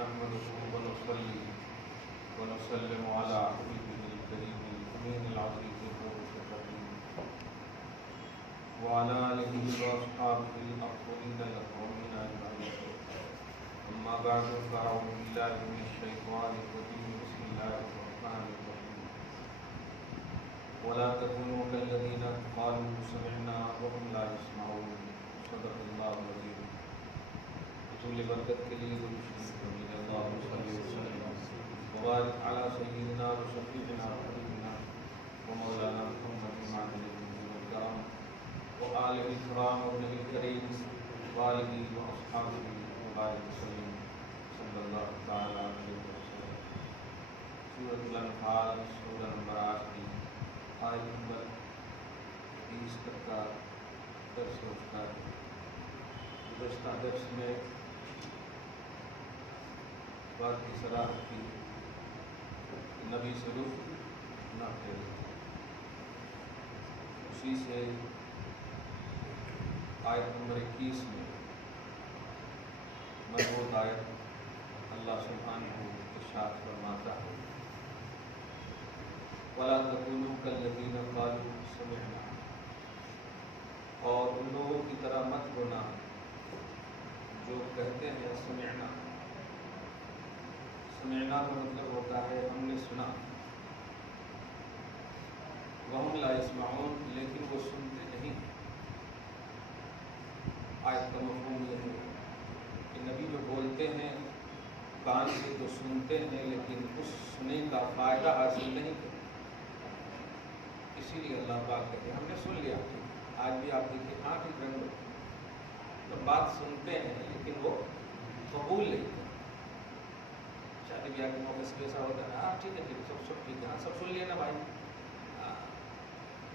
نحمده ونصلي ونسلم على حبيبه الكريم الأمين العزيز الرؤوف الرحيم وعلى آله وأصحابه الأطهرين الأكرمين أجمعين. أما بعد فأعوذ بالله من الشيطان الرجيم. بسم الله الرحمن الرحيم. ولا تكونوا كالذين قالوا سمعنا وهم لا يسمعون. صدق الله العظيم. حصول برکت کے لیے اللهم صل وسلم وبارك على سيدنا وشفيعنا وحبيبنا ومولانا محمد وعلى آله الكرام وآله الكرام وابنه الكريم وآله وأصحابه وبارك وسلم صلى الله تعالى عليه وسلم. سورۃ الانفال سورہ نمبر 8 کی آیت نمبر 20 تک کا درس ہو چکا ہے. گزشتہ درس میں بات کی صراحت کی کہ نبی سے رخ نہ پھیرے. اسی سے آیت نمبر 21 میں مربوط آیت اللہ سبحانہ کو ارشاد فرماتا ہے وَلَا تَكُونُوا كَالَّذِينَ قَالُوا سَمِعْنَا. اور ان لوگوں کی طرح مت ہونا جو کہتے ہیں سمعنا. سمعنا کا مطلب ہوتا ہے ہم نے سنا. وَهُمْ لَا يَسْمَعُونَ. لیکن وہ سنتے نہیں. آیت کا مفہوم یہ ہے کہ نبی جو بولتے ہیں کان سے تو سنتے ہیں لیکن اس سننے کا فائدہ حاصل نہیں کرتے. اسی لیے اللہ پاک کہتے ہیں ہم نے سن لیا. آج بھی آپ دیکھیں ہاں ٹھیک رنگ تو بات سنتے ہیں لیکن وہ قبول نہیں کرتے. شادی بیاہ کے موقع سے ایسا ہوتا ہے ہاں ٹھیک ہے سب ٹھیک ہے ہاں سب سن لیے نا بھائی.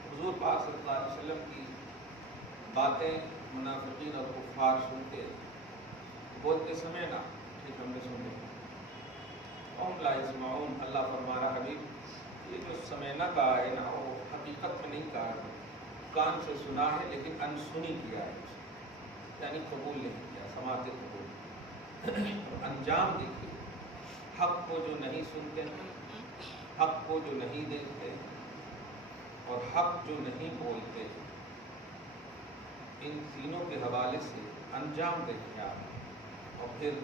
حضور پاک صلی اللہ علیہ وسلم کی باتیں منافقین اور کفار سنتے بولتے سمے نا ٹھیک ہم نے سن لیا. ہم لا یسمعون. اللہ فرما رہا حبیب یہ جو سمینا کا ہے نا وہ حقیقت میں نہیں کہا ہے. کان سے سنا ہے لیکن انسنی کیا ہے یعنی قبول نہیں کیا. سماعت قبول. انجام دیکھیے حق کو جو نہیں سنتے ہیں حق کو جو نہیں دیکھتے اور حق جو نہیں بولتے ان تینوں کے حوالے سے انجام دیکھیں آپ اور پھر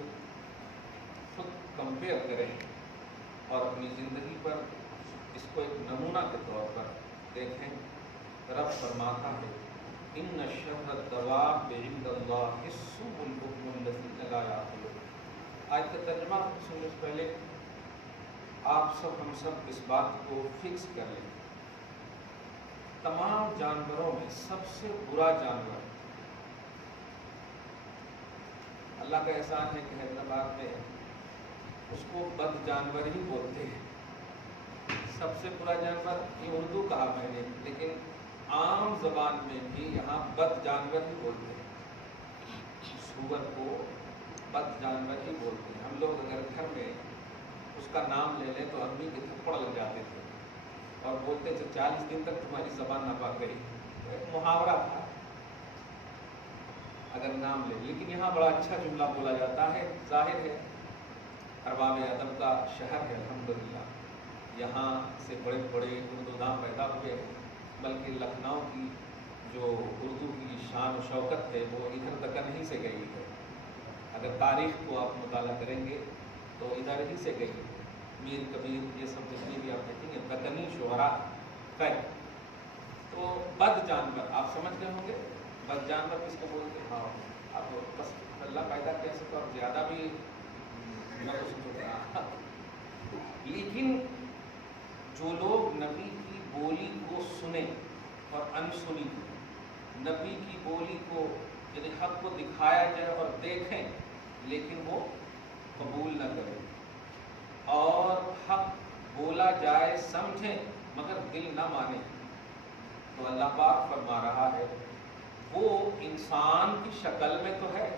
خود کمپیئر کریں اور اپنی زندگی پر اس کو ایک نمونہ کے طور پر دیکھیں. رب فرماتا ہے ان شر الدواب عند اللہ الصم البکم الذین لا یعقلون. آج کا ترجمہ سننے سے پہلے آپ سب ہم سب اس بات کو فکس کر لیں. تمام جانوروں میں سب سے برا جانور اللہ کا احسان ہے کہ حیدرآباد میں اس کو بد جانور ہی بولتے ہیں. سب سے برا جانور یہ اردو کہا میں نے لیکن عام زبان میں بھی یہاں بد جانور ہی بولتے ہیں. سور کو بد جانور ہی بولتے ہیں. ہم لوگ اگر گھر میں اس کا نام لے لیں تو امی کے تھپڑ لگ جاتے تھے اور بولتے تھے 40 دن تک تمہاری زبان نہ پاک رہی. ایک محاورہ تھا اگر نام لے. لیکن یہاں بڑا اچھا جملہ بولا جاتا ہے. ظاہر ہے ارباب ادب کا شہر ہے الحمدللہ. یہاں سے بڑے بڑے اردو داں پیدا ہوئے ہیں بلکہ لکھنؤ کی جو اردو کی شان و شوکت ہے وہ ادھر دکن ہی سے گئی ہے. اگر تاریخ کو آپ مطالعہ کریں گے تو ادھر ہی سے گئی. میر کبیر یہ سب جتنی بھی آپ دیکھیں گے دکنی شعراء کئی. تو بد جانور آپ سمجھ گئے ہوں گے. بد جانور کس کو بولتے ہیں. ہاں آپ بس اللہ پیدا کہہ سکتے اور زیادہ بھی نہ کچھ سوچنا. لیکن جو لوگ نبی کی بولی کو سنیں اور انسنی نبی کی بولی کو یعنی حق کو دکھایا جائے اور دیکھیں لیکن وہ قبول نہ کریں اور حق بولا جائے سمجھیں مگر دل نہ مانے تو اللہ پاک فرما رہا ہے وہ انسان کی شکل میں تو ہے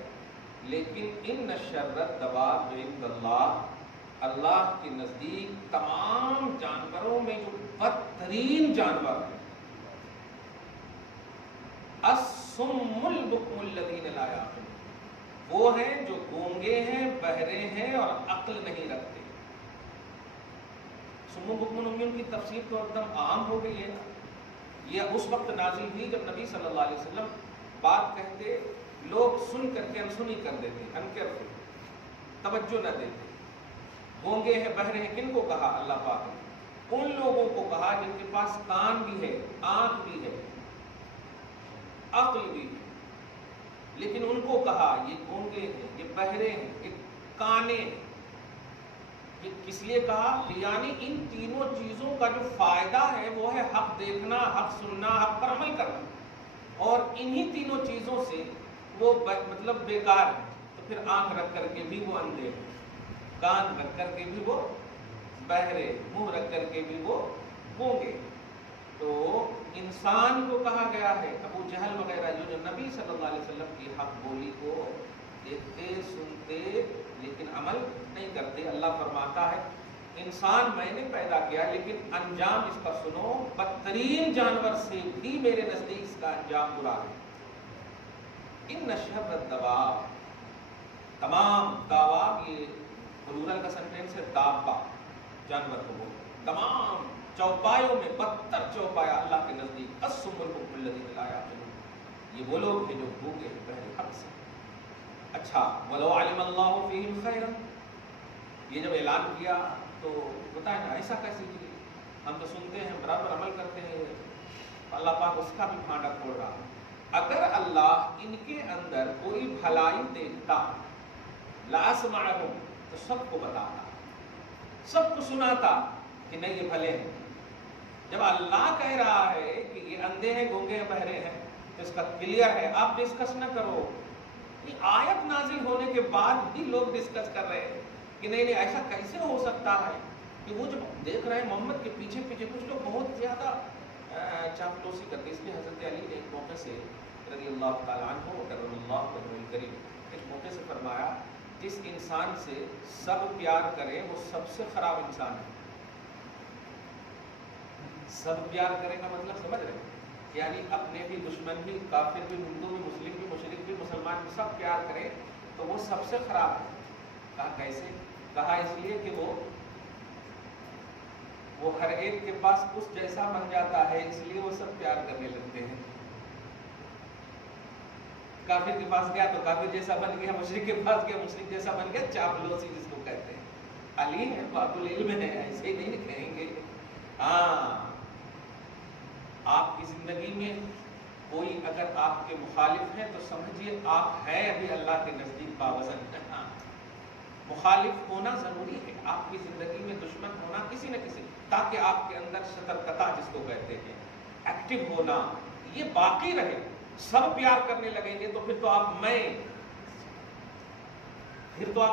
لیکن ان شر الدواب عند اللہ. اللہ کے نزدیک تمام جانوروں میں جو بدترین جانور ہے الصم البکم الذین لا یعقلون. وہ ہیں جو گونگے ہیں، بہرے ہیں اور عقل نہیں رکھتے۔ صم بکم عمی کی تفسیر تو ایک دم عام ہو گئی ہے نا۔ یہ اس وقت نازل ہوئی جب نبی صلی اللہ علیہ وسلم بات کہتے، لوگ سن کر کے انسنی کر دیتے، انکر توجہ نہ دیتے۔ گونگے ہیں، بہرے ہیں، کن کو کہا اللہ پاک نے؟ ان لوگوں کو کہا جن کے پاس کان بھی ہے، آنکھ بھی ہے، عقل بھی ہے، لیکن ان کو کہا یہ گونگے ہیں، یہ بہرے ہیں، یہ کانے ہیں۔ یہ کس لیے کہا؟ یعنی ان تینوں چیزوں کا جو فائدہ ہے وہ ہے حق دیکھنا، حق سننا، حق پر عمل کرنا، اور انہی تینوں چیزوں سے وہ مطلب بیکار ہے۔ تو پھر آنکھ رکھ کر کے بھی وہ اندھے ہیں، کان رکھ کر کے بھی وہ بہرے، منہ رکھ کر کے بھی وہ گونگے۔ تو انسان کو کہا گیا ہے، ابو جہل وغیرہ جو نبی صلی اللہ علیہ وسلم کی حق بولی کو دیکھتے، سنتے، لیکن عمل نہیں کرتے۔ اللہ فرماتا ہے انسان میں نے پیدا کیا، لیکن انجام اس کا سنو، بدترین جانور سے بھی میرے نزدیک اس کا انجام برا ہے۔ ان شر الدواب، تمام دواب، یہ پلورل کا سینٹینس ہے، دابہ جانور کو بولتے، تمام چوپایوں میں بدتر چوپایا اللہ کے نزدیک الصم البکم الذین لا یعقلون، یہ وہ لوگ ہیں جو گونگے ہیں بہرے حق سے۔ اچھا، ولو علم اللہ فیہم خیرا، یہ جب اعلان کیا تو بتائیں نا ایسا کیسے کہ ہم تو سنتے ہیں، برابر عمل کرتے ہیں، اللہ پاک اس کا بھی پھانڈا کھول رہا ہے۔ اگر اللہ ان کے اندر کوئی بھلائی دیکھتا لاسمعہم، تو سب کو بتاتا، سب کو سناتا کہ نہیں یہ بھلے ہیں۔ جب اللہ کہہ رہا ہے کہ یہ اندھے ہیں، گونگے ہیں، بہرے ہیں، تو اس کا کلیئر ہے، آپ ڈسکس نہ کرو۔ یہ آیت نازل ہونے کے بعد بھی لوگ ڈسکس کر رہے ہیں کہ نہیں نہیں ایسا کیسے ہو سکتا ہے، کہ وہ جب دیکھ رہے ہیں محمد کے پیچھے پیچھے کچھ لوگ بہت زیادہ چاپلوسی کرتے، اس لیے حضرت علی نے ایک موقع سے رضی اللہ تعالیٰ عنہ وکرم اللہ وجہہ الکریم ایک موقع سے فرمایا، جس انسان سے سب پیار کرے وہ سب سے خراب انسان ہے۔ سب پیار کرے کا مطلب سمجھ رہے ہیں؟ یعنی اپنے بھی دشمن بھی، کافر بھی، ہندو بھی، مسلم بھی، مشرک بھی، مسلمان بھی، سب پیار کرے تو وہ سب سے خراب ہے۔ کہا کیسے؟ کہا اس لیے کہ وہ ہر ایک کے پاس اس جیسا بن جاتا ہے، اس لیے وہ سب پیار کرنے لگتے ہیں۔ کافر کے پاس گیا تو کافر جیسا بن گیا، مشرک کے پاس گیا مشرک جیسا بن گیا، چاپلوسی جس کو کہتے ہیں۔ علی ہے، باب العلم ہے، ایسے ہی نہیں کہیں گے۔ ہاں، آپ کی زندگی میں کوئی اگر آپ کے مخالف ہے تو سمجھیے آپ ہے ابھی اللہ کے نزدیک باوزن۔ مخالف ہونا ضروری ہے آپ کی زندگی میں، دشمن ہونا کسی نہ کسی، تاکہ آپ کے اندر شترکتا جس کو کہتے ہیں، ایکٹیو ہونا، یہ باقی رہے۔ سب پیار کرنے لگیں گے تو پھر تو آپ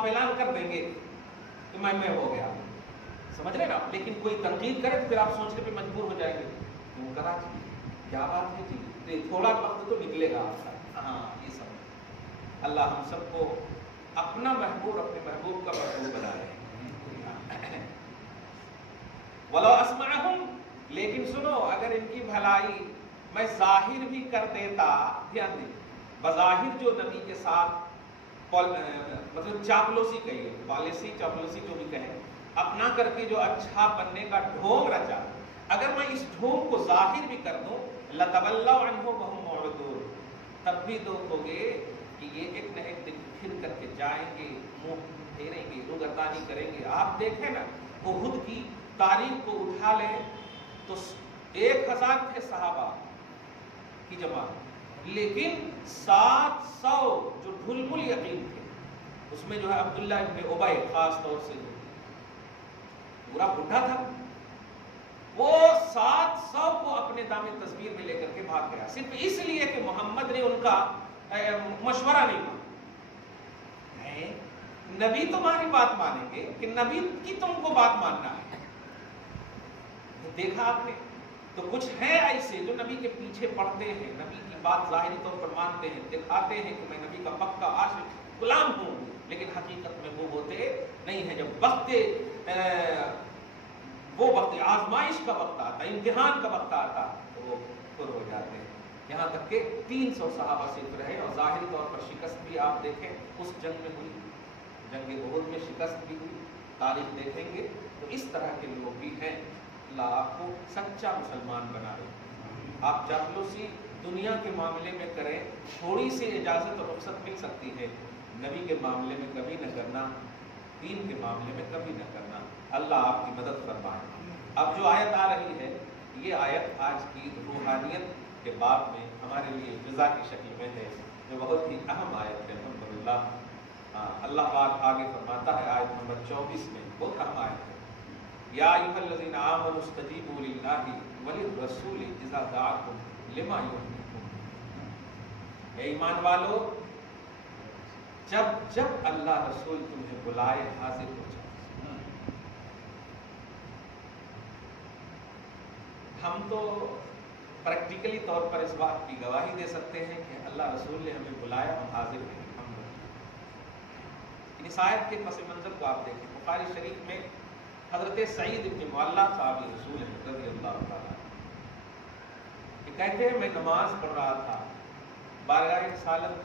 اعلان کر دیں گے کہ میں ہو گیا، سمجھ رہے نا؟ لیکن کوئی تنقید کرے تو پھر آپ سوچنے پہ مجبور ہو جائیں گے، کیوں کرا جی، کیا بات ہے جی، تھوڑا وقت تو نکلے گا آپ کا۔ ہاں، یہ سب اللہ ہم سب کو اپنا محبوب، اپنے محبوب کا محبوب بنائے۔ وَلَوْ أَسْمَعَهُمْ، لیکن سنو اگر ان کی بھلائی میں ظاہر بھی کر دیتا، دھیان دیں، بظاہر جو نبی کے ساتھ مطلب چاپلوسی کہیے، پالیسی چاپلوسی جو بھی کہیں، اپنا کر کے جو اچھا بننے کا ڈھونگ رچا، اگر میں اس ڈھونگ کو ظاہر بھی کر دوں، لَتَوَلَّوْا عَنْهُ وَهُمْ مُعْرِضُونَ، تب بھی تو ہوگے کہ یہ ایک نہ ایک دن پھر کر کے جائیں گے، منہ پھیریں گے، روگردانی کریں گے۔ آپ دیکھیں نا احد کی تاریخ کو اٹھا لیں تو 1000 تھے صحابہ کی جماعت، لیکن 700 جو ڈھلمل یقین تھے، اس میں جو ہے عبداللہ ابن ابی خاص طور سے پورا بڈھا تھا، وہ 700 کو اپنے دامن تصویر میں لے کر کے بھاگ گیا، صرف اس لیے کہ محمد نے ان کا مشورہ نہیں مانا۔ نبی تمہاری بات مانیں گے کہ نبی کی تم کو بات ماننا ہے؟ دیکھا آپ نے؟ تو کچھ ہیں ایسے جو نبی کے پیچھے پڑتے ہیں، نبی کی بات ظاہری طور پر مانتے ہیں، دکھاتے ہیں کہ میں نبی کا پکا عاشق غلام ہوں، لیکن حقیقت میں وہ ہوتے نہیں ہیں۔ جب وہ وقت آزمائش کا وقت آتا، امتحان کا وقت آتا، تو وہ پر ہو جاتے ہیں۔ یہاں تک کہ 300 صحابہ صرف رہے اور ظاہری طور پر شکست بھی آپ دیکھیں اس جنگ میں ہوئی، جنگ احد میں شکست بھی ہوئی، تاریخ دیکھیں گے تو اس طرح کے لوگ بھی ہیں۔ اللہ آپ کو سچا مسلمان بنا رہے۔ آپ چاپلوسی دنیا کے معاملے میں کریں، تھوڑی سی اجازت اور رخصت مل سکتی ہے، نبی کے معاملے میں کبھی نہ کرنا، دین کے معاملے میں کبھی نہ کرنا۔ اللہ آپ کی مدد فرمائے۔ اب جو آیت آ رہی ہے یہ آیت آج کی روحانیت کے باب میں ہمارے لیے غذا کی شکل میں ہے، جو بہت ہی اہم آیت ہے الحمدللہ۔ اللہ پاک آگے فرماتا ہے آیت نمبر 24 میں، بہت اہم آیت ہے، یا ایھا الذین آمنوا استجیبوا للہ وللرسول اذا دعاکم لما یحییکم۔ اے ایمان والو، جب اللہ رسول تمہیں بلائے حاضر ہو جاؤ۔ ہم تو پریکٹیکلی طور پر اس بات کی گواہی دے سکتے ہیں کہ اللہ رسول نے ہمیں بلایا، ہم حاضر ہیں۔ اس آیت کے پس منظر کو آپ دیکھیں، بخاری شریف میں حضرت سعید بن معلّہ صحابی رسول ہیں رضی اللہ تعالیٰ، یہ کہتے ہیں میں نماز پڑھ رہا تھا، بارگاہ رسالت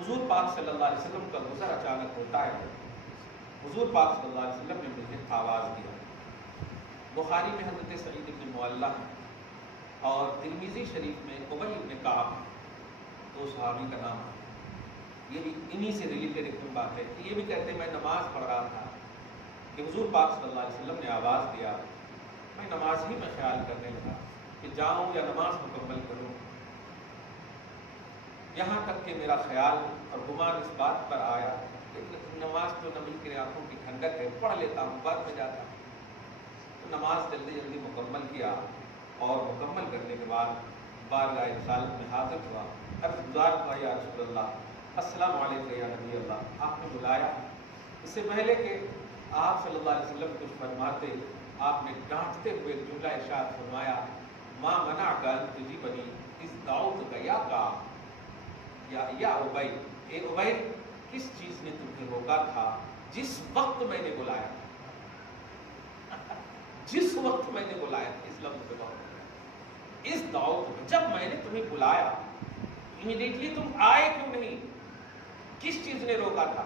حضور پاک صلی اللہ علیہ وسلم کا گزر اچانک ہوتا ہے، حضور پاک صلی اللہ علیہ وسلم نے مجھے آواز دیا۔ بخاری میں حضرت سعید بن معلّہ اور ترمذی شریف میں ابی بن کعب، دو صحابی کا نام ہے، یہ بھی انہی سے ریلیٹڈ ایک بات ہے کہ یہ بھی کہتے ہیں میں نماز پڑھ رہا تھا کہ حضور پاک صلی اللہ علیہ وسلم نے آواز دیا، میں نماز ہی میں خیال کرنے لگا کہ جاؤں یا نماز مکمل کروں، یہاں تک کہ میرا خیال اور گمان اس بات پر آیا کہ نماز تو نبی کی آنکھوں کی ٹھنڈک ہے، پڑھ لیتا ہوں بعد میں جاتا ہوں۔ تو نماز جلدی جلدی مکمل کیا اور مکمل کرنے کے بعد بارگاہ رسالت میں حاضر ہوا، عرض گزار ہوا یا رسول اللہ السلام علیکم یا نبی اللہ، آپ نے بلایا۔ اس سے پہلے کہ آپ صلی اللہ علیہ وسلم کچھ فرماتے، آپ نے ڈانٹتے ہوئے ایک جملہ ارشاد فرمایا، ما منعک ان تجیبنی اذ دعوتک یا کعب، یا ابی، اے ابی کس چیز نے تمہیں روکا تھا جس وقت میں نے بلایا تھا، جس وقت میں نے بلایا تھا، اس لفظ پہ بہت اس دعوت، جب میں نے تمہیں بلایا امیڈیٹلی تم آئے کیوں نہیں، کس چیز نے روکا تھا؟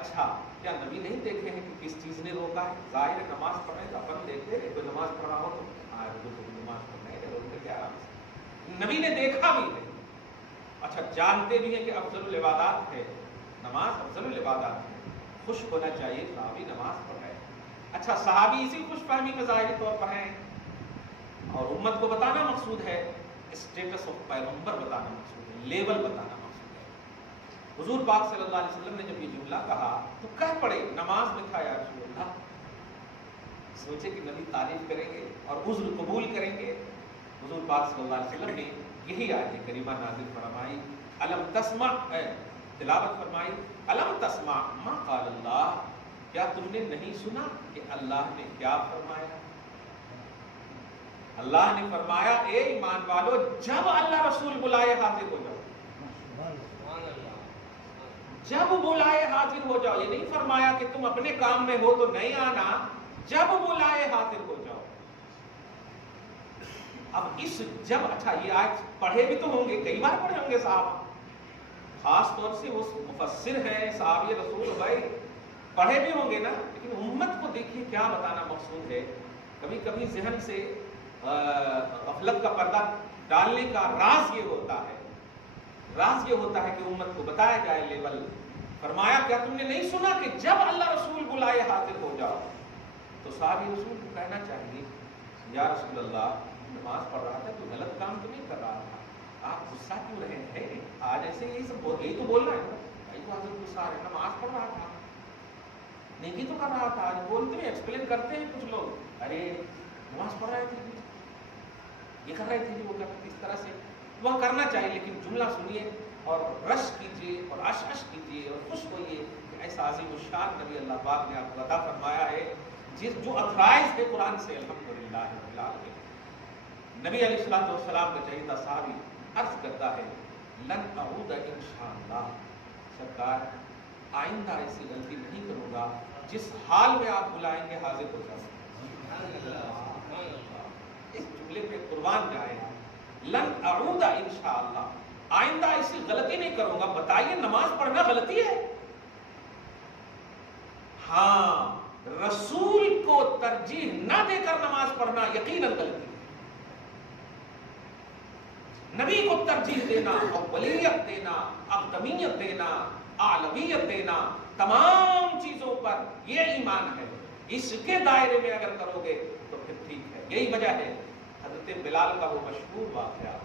اچھا کیا نبی نہیں دیکھے ہیں کہ کس چیز نے روکا ہے؟ ظاہر ہے نماز پڑھنے کا اپن دیکھتے ہیں، کوئی نماز پڑھ رہا ہو تو نماز پڑھنے کے روکتے کیا آرام سے، نبی نے دیکھا بھی نہیں، اچھا جانتے بھی ہیں کہ افضل العبادات ہے نماز، افضل العبادات ہے، خوش ہونا چاہیے صحابی نماز پڑھ رہے ہیں۔ اچھا صحابی اسی خوش فہمی میں ظاہری طور پر ہیں، اور امت کو بتانا مقصود ہے، اسٹیٹس آف پیغمبر بتانا مقصود ہے، لیول بتانا مقصود ہے۔ حضور پاک صلی اللہ علیہ وسلم نے جب یہ جملہ کہا تو کہہ پڑے، نماز میں تھا یا رسول اللہ، سوچے کہ نبی تعریف کریں گے اور عذر قبول کریں گے۔ حضور پاک صلی اللہ علیہ وسلم نے یہی آیت کریمہ نازل فرمائی، الم تسمع، تلاوت فرمائی، الم تسمع ما قال اللہ، کیا تم نے نہیں سنا کہ اللہ نے کیا فرمایا؟ اللہ نے فرمایا اے ایمان والو، جب اللہ رسول بلائے حاضر ہو جاؤ، جب بلائے حاضر ہو جاؤ، یہ نہیں فرمایا کہ تم اپنے کام میں ہو تو نہیں آنا، جب بلائے حاضر ہو جاؤ۔ اب اس جب، اچھا یہ آیت پڑھے بھی تو ہوں گے، کئی بار پڑھے ہوں گے صحابہ، خاص طور سے وہ مفسر ہیں صحابی رسول بھائی، پڑھے بھی ہوں گے نا، لیکن امت کو دیکھیے کیا بتانا مقصود ہے۔ کبھی کبھی ذہن سے غفلت کا پردہ ڈالنے کا راز یہ ہوتا ہے، راز یہ ہوتا ہے کہ امت کو بتایا جائے لیول۔ فرمایا کیا تم نے نہیں سنا کہ جب اللہ رسول بلائے حاضر ہو جاؤ؟ تو صحابی رسول کو کہنا چاہیے یا رسول اللہ نماز پڑھ رہا تھا تو غلط کام تو نہیں کر رہا تھا، آپ غصہ کیوں رہے ہیں؟ آج ایسے یہی سب یہی تو بول رہا ہے، بھائی تو حضرت غصہ آ رہا ہے، نماز پڑھ رہا تھا، نیکی تو کر رہا تھا۔ آج بولتے ہیں، ایکسپلین کرتے ہیں کچھ لوگ، ارے نماز پڑھ رہے تھے، یہ کر رہے تھے، وہ کر رہے تھے، اس طرح سے وہ کرنا چاہیے، لیکن جملہ سنیے اور رش کیجیے اور عش کیجیے اور خوش ہوئیے کہ ایسا عظیم الشان نبی اللہ پاک نے آپ کو عطا فرمایا ہے، جو اتھرائز ہے قرآن سے، الحمدللہ رب العالمین۔ نبی علیہ الصلوۃ والسلام کا چہیتا صحابی عرض کرتا ہے، لن اعود انشاءاللہ، سرکار آئندہ ایسی غلطی نہیں کروں گا، جس حال میں آپ بلائیں گے حاضر ہو جاؤں گا۔ اس جملے پہ قربان جائے لن اعود انشاءاللہ، آئندہ ایسی غلطی نہیں کروں گا۔ بتائیے نماز پڑھنا غلطی ہے؟ ہاں، رسول کو ترجیح نہ دے کر نماز پڑھنا یقیناً غلطی ہے۔ نبی کو ترجیح دینا، اولیت دینا، اقدمیت دینا، اعلویت دینا، تمام چیزوں پر یہ ایمان ہے۔ اس کے دائرے میں اگر کرو گے تو پھر ٹھیک ہے۔ یہی وجہ ہے حضرت بلال کا وہ مشہور واقعہ،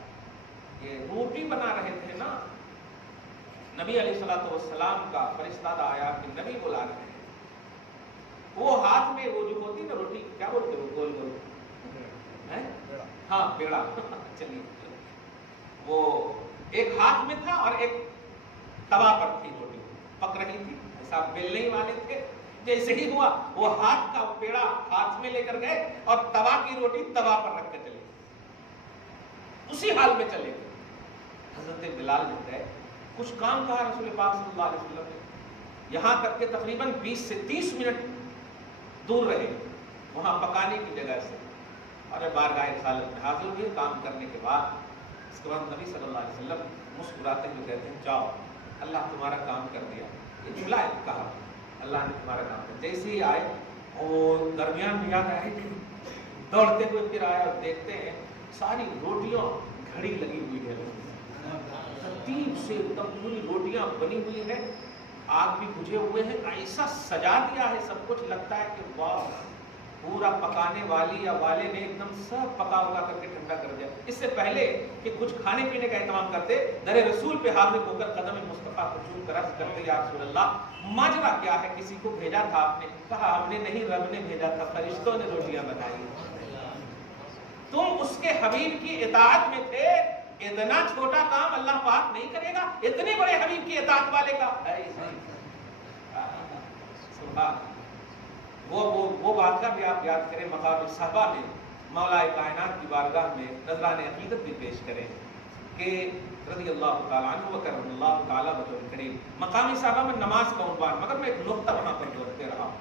یہ روٹی بنا رہے تھے نا، نبی علیہ الصلوۃ والسلام کا فرشتہ آیا کہ نبی بلا رہے ہیں، وہ ہاتھ میں وہ جو ہوتی نا روٹی، کیا بولتے ہو، گول گول، ہاں پیڑا، چلیے وہ ایک ہاتھ میں تھا اور ایک توا پر تھی، روٹی پک رہی تھی، ایسا بیلنے والے تھے۔ جیسے ہی ہوا وہ ہاتھ کا پیڑا ہاتھ میں لے کر گئے اور توا کی روٹی توا پر رکھ کے چلے گئے، اسی حال میں چلے گئے۔ حضرت بلال جو ہے کچھ کام کہا رسول پاک صلی اللہ علیہ وسلم نے، یہاں تک کہ تقریباً 20 سے 30 منٹ دور رہے وہاں پکانے کی جگہ سے، اور بارگاہ رسالت میں حاضر ہوئے کام کرنے کے بعد۔ اس کے بعد نبی صلی اللہ علیہ وسلم مسکراتے ہوئے کہتے ہیں جاؤ، اللہ تمہارا کام کر دیا۔ یہ جملہ ہے، کہا اللہ نے تمہارا کام کر دیا۔ جیسے ہی آئے اور درمیان میں یاد آئے کہ دوڑتے ہوئے پھر آئے اور دیکھتے ہیں ساری روٹیاں گھڑی لگی ہوئی ہے، ترتیب سے ایک دم پوری روٹیاں بنی ہوئی ہیں، آگ بھی بجھے ہوئے ہیں، ایسا سجا دیا ہے سب کچھ، لگتا ہے کہ واہ، پورا پکانے والی یا والے نے ایک دم سب پکا اگا کر کے ٹھنڈا کر دیا۔ اس سے پہلے کہ کچھ کھانے پینے کا اہتمام کرتے، در رسول پہ حاضر ہو کر قدم مصطفیٰ کو چوم کر عرض کرتے یا رسول اللہ ماجرا کیا ہے، کسی کو بھیجا تھا آپ نے؟ کہا ہم نے نہیں، رب نے بھیجا تھا، فرشتوں نے روٹیاں بنائی۔ تم اس کے حبیب کی اطاعت میں تھے، اتنا چھوٹا کام اللہ پاک نہیں کرے گا اتنے بڑے حبیب کی اطاعت والے کا؟ وہ واقعہ بھی آپ یاد کریں، مقام صحابہ میں مولا کائنات کی بارگاہ میں نذران عقیدت بھی پیش کریں کہ رضی اللہ تعالیٰ عنہ وکرم اللہ تعالیٰ وجہ کریم۔ مقام صحابہ میں نماز کا عنوان، مگر میں ایک نقطہ وہاں پر جوڑتے رہا ہوں۔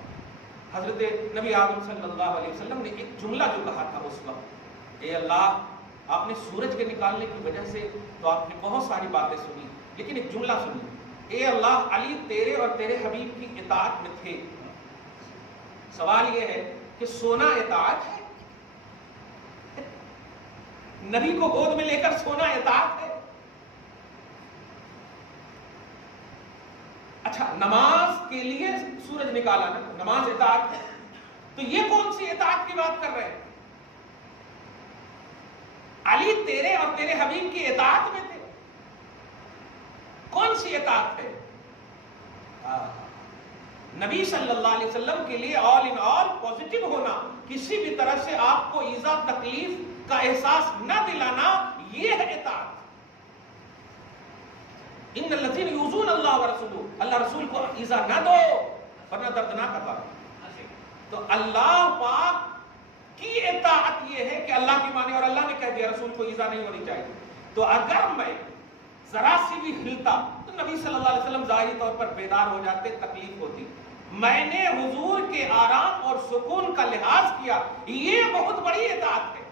حضرت نبی آدم صلی اللہ علیہ وسلم نے ایک جملہ جو کہا تھا اس وقت، اے اللہ، آپ نے سورج کے نکالنے کی وجہ سے تو آپ نے بہت ساری باتیں سنی، لیکن ایک جملہ سنی، اے اللہ، علی تیرے اور تیرے حبیب کی اطاعت میں تھے۔ سوال یہ ہے کہ سونا اطاعت ہے؟ نبی کو گود میں لے کر سونا اطاعت ہے؟ اچھا، نماز کے لیے سورج نکالا نا، نماز اطاعت ہے، تو یہ کون سی اطاعت کی بات کر رہے ہیں؟ علی تیرے اور تیرے حبیب کی اطاعت میں تھے، کون سی اطاعت ہے؟ نبی صلی اللہ علیہ وسلم کے لیے آل ان آل پوزیٹو ہونا، کسی بھی طرح سے آپ کو ایذا تکلیف کا احساس نہ دلانا، یہ ہے اطاعت۔ ان الذین یؤذون اللہ ورسولہ، اللہ رسول کو ایذا نہ دو ورنہ دردناک عذاب۔ تو اللہ پاک کی اطاعت یہ ہے کہ اللہ کی مانے، اور اللہ نے کہہ دیا رسول کو ایذا نہیں ہونی چاہیے۔ تو اگر میں ذرا سی بھی ہلتا تو نبی صلی اللہ علیہ وسلم ظاہری طور پر بیدار ہو جاتے، تکلیف ہوتی۔ میں نے حضور کے آرام اور سکون کا لحاظ کیا، یہ بہت بڑی اطاعت ہے،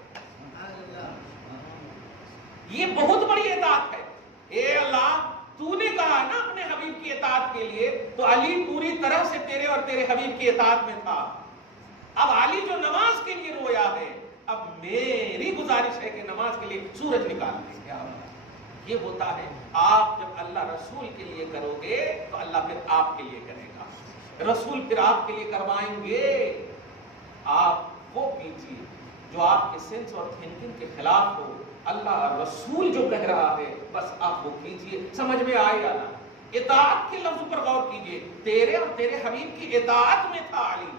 یہ بہت بڑی اطاعت ہے۔ اے اللہ، تو نے کہا نا اپنے حبیب کی اطاعت کے لیے، تو علی پوری طرح سے تیرے اور تیرے حبیب کی اطاعت میں تھا۔ اب علی جو نماز کے لیے رویا ہے، اب میری گزارش ہے کہ نماز کے لیے سورج نکال دیں۔ یہ ہوتا ہے، آپ جب اللہ رسول کے لیے کرو گے تو اللہ پھر آپ کے لیے کرے گا، رسول پھر آپ کے لیے کروائیں گے۔ آپ وہ کیجیے جو آپ کے سینس اور تھنکنگ کے خلاف ہو، اللہ رسول جو کہہ رہا ہے بس آپ وہ کیجیے، سمجھ میں آئے گا نا۔ اطاعت کے لفظ پر غور کیجیے، تیرے اور تیرے حبیب کی اطاعت میں تھا علی۔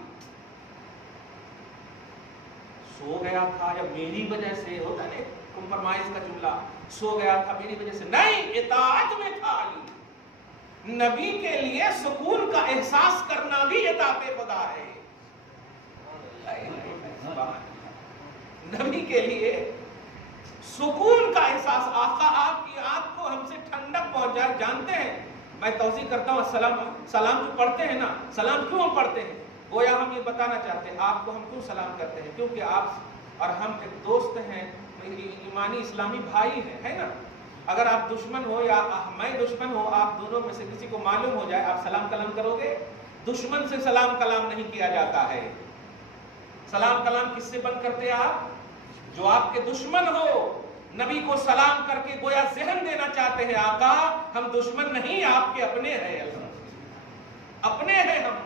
سو گیا تھا یا میری وجہ سے، ہوتا ہے کمپرمائز کا جملہ، سو گیا تھا میری وجہ سے، نہیں، اطاعت میں تھا علی۔ نبی کے لیے سکون کا احساس کرنا بھی اطاعت خدا ہے۔ نبی کے لیے سکون کا احساس، آقا آپ کی آنکھ کو ہم سے ٹھنڈک پہنچا۔ جانتے ہیں، میں توضیح کرتا ہوں، سلام جو پڑھتے ہیں نا، سلام کیوں ہم پڑھتے ہیں؟ گویا ہم یہ بتانا چاہتے ہیں آپ کو ہم کیوں سلام کرتے ہیں، کیونکہ آپ اور ہم ایک دوست ہیں، ایمانی اسلامی بھائی ہیں، ہے نا. اگر آپ دشمن ہو یا میں دشمن ہو، آپ دونوں میں سے کسی کو معلوم ہو جائے، آپ سلام کلام کرو گے؟ دشمن سے سلام کلام نہیں کیا جاتا ہے. سلام کلام کس سے بند کرتے آپ؟ جو آپ کے دشمن ہو. نبی کو سلام کر کے گویا ذہن دینا چاہتے ہیں، آقا ہم دشمن نہیں، آپ کے اپنے ہیں، اپنے ہیں ہم.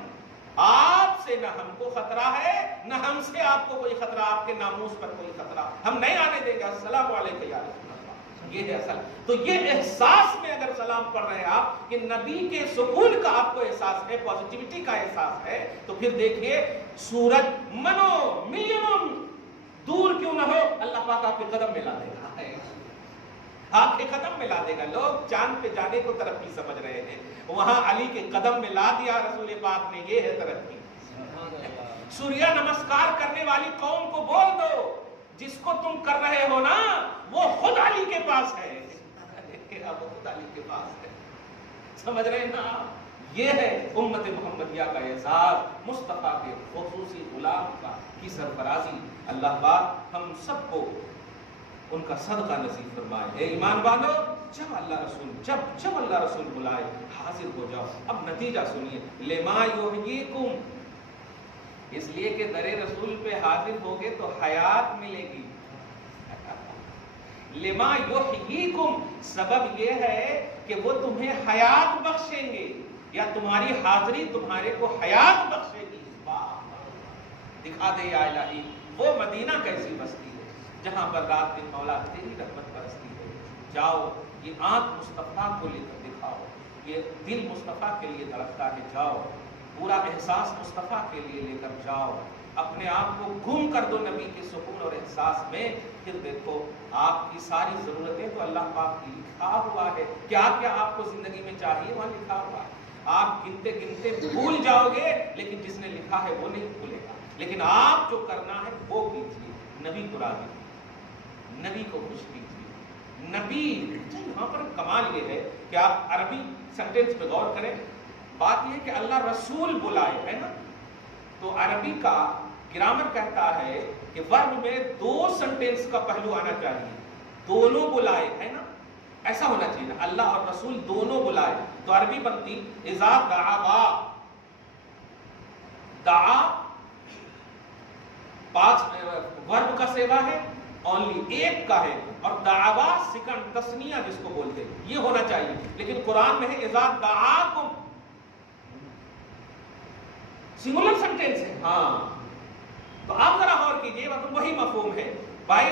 آپ سے نہ ہم کو خطرہ ہے، نہ ہم سے آپ کو کوئی خطرہ، آپ کے ناموس پر کوئی خطرہ ہم نہیں آنے دیں گے. السلام علیکم یا رسول اللہ. یہ ہے اصل. تو یہ احساس میں اگر سلام پڑھ رہے ہیں آپ کہ نبی کے سکون کا آپ کو احساس ہے، پازیٹیوٹی کا احساس ہے، تو پھر دیکھیے سورج منو ملینوں دور کیوں نہ ہو، اللہ پاک آپ کے قدم میں لا دے گا، آپ کے قدم میں لا دے گا. لوگ چاند پہ جانے کو ترقی سمجھ رہے ہیں، وہاں علی کے قدم میں لا دیا رسول پاک نے، یہ ہے ترقی. سوریہ نمسکار کرنے والی قوم کو بول دو، جس کو تم کر رہے ہو نا وہ خود علی کے پاس ہے، وہ خود علی کے پاس ہے. سمجھ رہے ہیں نا؟ یہ ہے امت محمدیہ کا احساس، مصطفیٰ کے خصوصی غلام کا کی سرفرازی. اللہ پاک ہم سب کو ان کا صدقہ نصیب فرمائے. اے ایمان والو، جب اللہ رسول بلائے حاضر ہو جاؤ. اب نتیجہ سنیے، لما یحییکم، اس لیے کہ در رسول پہ حاضر ہوگے تو حیات ملے گی. لما یحییکم، سبب یہ ہے کہ وہ تمہیں حیات بخشیں گے، یا تمہاری حاضری تمہارے کو حیات بخشے گی. دکھا دے یا الہی وہ مدینہ کیسی بستی ہے جہاں پر رات دن مولا تیری رحمت برستی ہے. جاؤ، یہ آنکھ مصطفیٰ کو لے کر دکھاؤ، یہ دل مصطفیٰ کے لیے دھڑکتا ہے. جاؤ، پورا احساس مصطفیٰ کے لیے لے کر جاؤ، اپنے آپ کو گم کر دو نبی کے سکون اور احساس میں. پھر دیکھو آپ کی ساری ضرورتیں تو اللہ پاک کی لکھا ہوا ہے. کیا کیا آپ کو زندگی میں چاہیے وہاں لکھا ہوا ہے. آپ گنتے گنتے بھول جاؤ گے، لیکن جس نے لکھا ہے وہ نہیں بھولے گا. لیکن آپ جو کرنا ہے وہ کیجیے. نبی کو راضی کیجیے، نبی کو خوش کیجیے. نبی یہاں پر کمال یہ ہے کہ آپ عربی سینٹینس پہ غور کریں. بات یہ کہ اللہ رسول بلائے، ہے نا، تو عربی کا گرامر کہتا ہے کہ ورب میں دو سینٹینس کا پہلو آنا چاہیے. دونوں بلائے، ہے نا، ایسا ہونا چاہیے نا، اللہ اور رسول دونوں بلائے. تو عربی بنتی اذا دعا، دعا پانچ ورب کا سیوا ہے، اونلی ایک کا ہے، اور دعوا سیکنڈ تسنیہ جس کو بولتے ہیں، یہ ہونا چاہیے. لیکن قرآن میں ہے اذا دعاکم، سنگولر سینٹینس ہے. ہاں، تو آپ ذرا غور کیجئے، وہی مفہوم ہے. بھائی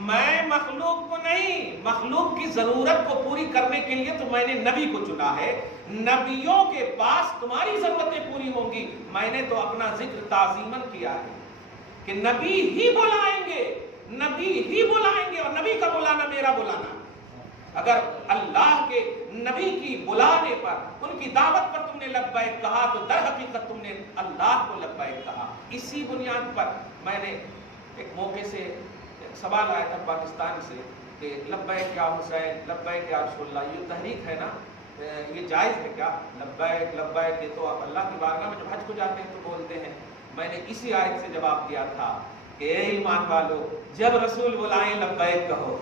میں مخلوق کو نہیں، مخلوق کی ضرورت کو پوری کرنے کے لیے تو میں نے نبی کو چنا ہے. نبیوں کے پاس تمہاری ضرورتیں پوری ہوں گی. میں نے تو اپنا ذکر تعظیماً کیا ہے کہ نبی ہی بلائیں گے، نبی ہی بلائیں گے، اور نبی کا بلانا میرا بلانا. اگر اللہ کے نبی کی بلانے پر، ان کی دعوت پر تم نے لبیک کہا تو در حقیقت تم نے اللہ کو لبیک کہا. اسی بنیاد پر میں نے ایک موقع سے سوال آیا تھا پاکستان سے کہ لبیک یا حسین، لبیک یا رسول اللہ، یہ تحریک ہے نا، یہ جائز ہے کیا؟ لبیک لبیک، یہ تو آپ اللہ کی بارگاہ میں جب حج کو جاتے ہیں تو بولتے ہیں. میں نے اسی آیت سے جواب دیا تھا کہ اے ایمان والو، جب رسول بلائیں لبیک کہو.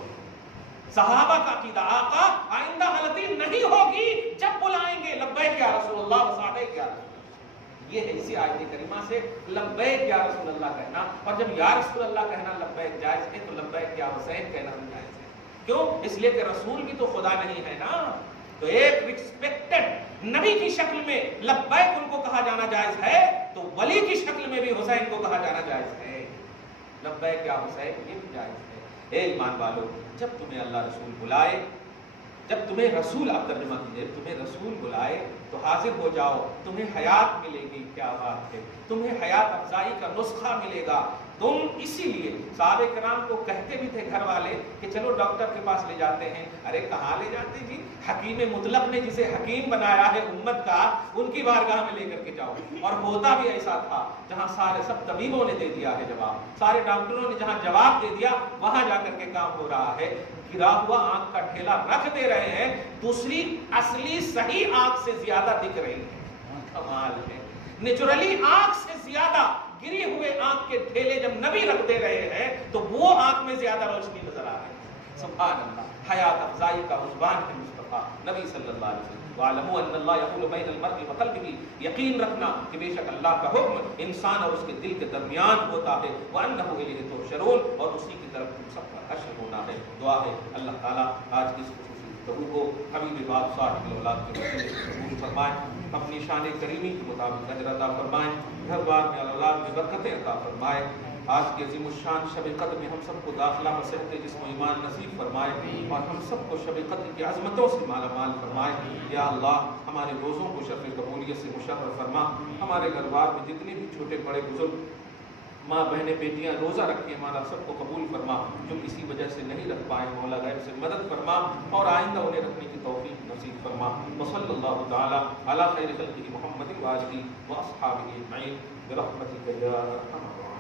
صحابہ کا عقیدہ، آقا آئندہ غلطی نہیں ہوگی جب بلائیں گے لبیک یا رسول اللہ وسعدیک یا رسول اللہ. یہ ہے اسی آیت کریمہ سے لبیک یا رسول اللہ کہنا. اور جب یا رسول اللہ کہنا لبیک جائز ہے تو لبیک یا حسین کہنا بھی جائز ہے. کیوں؟ اس لیے کہ رسول بھی تو خدا نہیں ہے نا. تو ایک ریسپیکٹڈ نبی کی شکل میں لبیک ان کو کہا جانا جائز ہے، تو ولی کی شکل میں بھی حسین کو کہا جانا جائز ہے. لبیک یا حسین یہ بھی جائز ہے. اے ایمان والو، جب تمہیں اللہ رسول بلائے، جب تمہیں رسول، آپ ترجمہ کیجئے، تمہیں رسول بلائے تو حاضر ہو جاؤ. تمہیں حیات ملے گی. کیا بات ہے، تمہیں حیات افزائی کا نسخہ ملے گا. تم اسی لیے صحابہ کرام کو کہتے بھی تھے گھر والے کہ چلو ڈاکٹر کے پاس لے جاتے ہیں. ارے کہاں لے جاتے جی؟ حکیم مطلق نے جسے حکیم بنایا ہے امت کا، ان کی بارگاہ میں لے کر کے جاؤ. اور ہوتا بھی ایسا تھا، جہاں سارے سب طبیبوں نے دے دیا ہے جواب، سارے ڈاکٹروں نے جہاں جواب دے دیا وہاں جا کر کے کام ہو رہا ہے. گرا ہوا آنکھ کا ٹھیلا رکھ دے رہے ہیں، دوسری اصلی صحیح آنکھ سے زیادہ دکھ رہی ہے. کمال ہے. نیچرلی آنکھ سے زیادہ گری ہوئے آنکھ کے ڈھیلے جب نبی رکھ دے رہے ہیں تو وہ آنکھ میں زیادہ روشنی نظر آ رہی ہے. سبحان اللہ. حیات افزائی کا عنوان ہے مصطفیٰ نبی صلی اللہ علیہ وسلم. وَاعْلَمُوا أَنَّ اللَّهَ يَحُولُ بَيْنَ الْمَرْءِ وَقَلْبِهِ. یقین رکھنا کہ بے شک اللہ کا حکم انسان اور اس کے دل کے درمیان ہوتا ہے. وَأَنَّهُ إِلَيْهِ تُحْشَرُونَ. اور اسی کی طرف تم سب کا حشر ہونا ہے. دعا ہے اللہ تعالیٰ آج کی اس خصوصی گفتگو کو حبیب باد صاحب الاولاد کے وسیلے سے قبول فرمائے. اپنی شان کریمی کے مطابق اجر عطا فرمائے. گھر بار میں اولاد میں برکتیں عطا فرمائے. آج کے عظیم الشان شب قدر میں ہم سب کو داخلہ بصحت جسم و ایمان نصیب فرمائے اور ہم سب کو شب قدر کی عظمتوں سے مالا مال فرمائے. یا اللہ ہمارے روزوں کو شرف قبولیت سے مشرف فرما. ہمارے گھر بار میں جتنے بھی چھوٹے بڑے بزرگ ماں بہنیں بیٹیاں روزہ رکھیں ہمارا سب کو قبول فرما. جو کسی وجہ سے نہیں رکھ پائے مولا غیب سے مدد فرما اور آئندہ انہیں رکھنے کی توفیق نصیب فرما. وصلی اللہ تعالی علی خیر خلقہ محمد و آلہ و اصحابہ اجمعین برحمتک یا ارحم الراحمین.